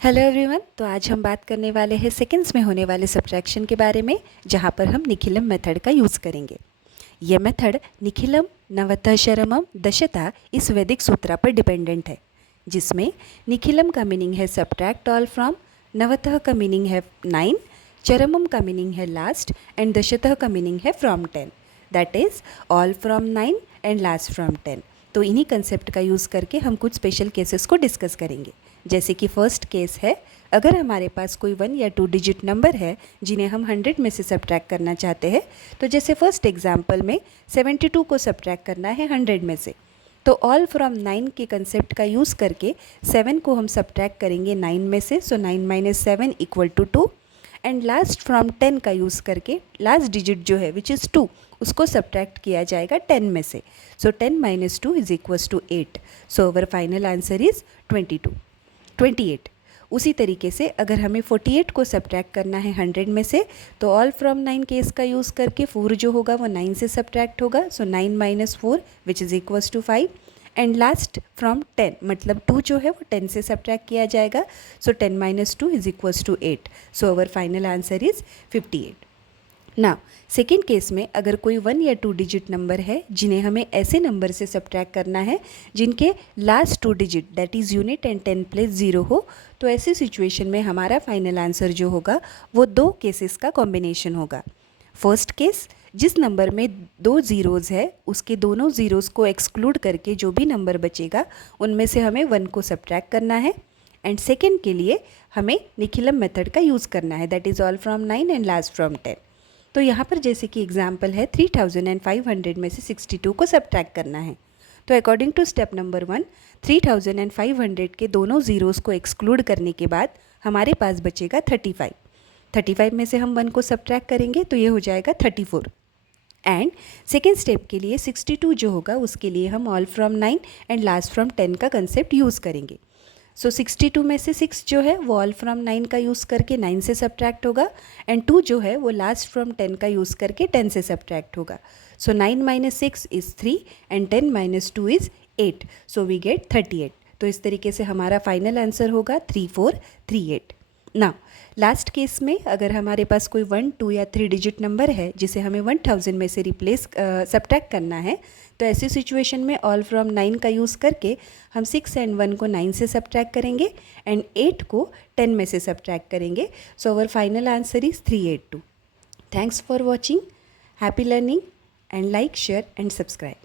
Hello everyone. तो आज हम बात करने वाले हैं सेकंड्स में होने वाले सब्ट्रैक्शन के बारे में, जहाँ पर हम निखिलम मेथड का यूज़ करेंगे। यह मेथड निखिलम नवतः शरमम दशता इस वैदिक सूत्र पर डिपेंडेंट है, जिसमें निखिलम का मीनिंग है सब्ट्रैक्ट ऑल फ्रॉम, नवतः का मीनिंग है 9, चरमम का मीनिंग है लास्ट एंड दशतः का मीनिंग है from 10, that is all from 9 and last from 10। तो इन्हीं कंसेप्ट का यूज़ करके हम कुछ स्पेशल केसेस को डिस्कस करेंगे। जैसे कि फर्स्ट केस है, अगर हमारे पास कोई 1 या 2 डिजिट नंबर है जिन्हें हम 100 में से सब्ट्रैक्ट करना चाहते हैं। तो जैसे फर्स्ट एग्जांपल में 72 को सब्ट्रैक्ट करना है 100 में से, तो ऑल फ्रॉम 9 के कंसेप्ट का यूज़ करके 7 को हम सब्ट्रैक्ट करेंगे 9 में से, सो 9 - 7 = 2, एंड लास्ट फ्रॉम 10 का यूज़ करके लास्ट डिजिट जो है विच इज़ 2 उसको सब्ट्रैक्ट किया जाएगा 10 में से, सो 10 - 2 = 8। सो अवर फाइनल आंसर इज़ 28। उसी तरीके से अगर हमें 48 को सब्ट्रैक्ट करना है 100 में से, तो ऑल फ्रॉम 9 केस का यूज़ करके 4 जो होगा वो 9 से सब्ट्रैक्ट होगा, so 9 - 4 which is equals to 5, and last from 10 मतलब 2 जो है वो 10 से सब्ट्रैक्ट किया जाएगा, सो 10 - 2 = 8। सो अवर फाइनल आंसर इज़ 58। ना सेकेंड केस में अगर कोई 1 या 2 डिजिट नंबर है जिन्हें हमें ऐसे नंबर से सब्ट्रैक्ट करना है जिनके last 2 digit that is unit and 10 place 0 हो, तो ऐसी सिचुएशन में हमारा फाइनल आंसर जो होगा वो 2 केसेस का कॉम्बिनेशन होगा। फर्स्ट केस, जिस नंबर में 2 ज़ीरोज़ है उसके दोनों ज़ीरोज़ को एक्सक्लूड करके जो भी नंबर बचेगा उनमें से हमें 1 को सब्ट्रैक्ट करना है। एंड सेकेंड के लिए हमें निखिलम मेथड का यूज़ करना है, that is all from 9 and last from 10। तो यहाँ पर जैसे कि एग्जाम्पल है 3500 में से 62 को सब्ट्रैक्ट करना है। तो अकॉर्डिंग टू स्टेप नंबर 1, 3500 के दोनों ज़ीरोज़ को एक्सक्लूड करने के बाद हमारे पास बचेगा 35 में से हम 1 को सब्ट्रैक्ट करेंगे तो ये हो जाएगा 34। एंड सेकेंड स्टेप के लिए 62 जो होगा उसके लिए हम all from 9 and last from 10 का कंसेप्ट यूज़ करेंगे। सो 62 में से 6 जो है वो ऑल फ्रॉम 9 का यूज़ करके 9 से सब्ट्रैक्ट होगा, एंड 2 जो है वो लास्ट फ्रॉम 10 का यूज़ करके 10 से सब्ट्रैक्ट होगा। So 9 - 6 is 3 and 10 - 2 is 8, so we get 38। तो इस तरीके से हमारा फाइनल आंसर होगा 3438। ना लास्ट केस में अगर हमारे पास कोई 1, 2 या 3 डिजिट नंबर है जिसे हमें 1000 में से रिप्लेस सब्ट्रैक्ट करना है, तो ऐसी सिचुएशन में ऑल फ्रॉम 9 का यूज़ करके हम 6 एंड 1 को 9 से सब्ट्रैक्ट करेंगे एंड 8 को 10 में से सब्ट्रैक्ट करेंगे। So our final answer is 382। Thanks for watching, happy learning and like, share and subscribe.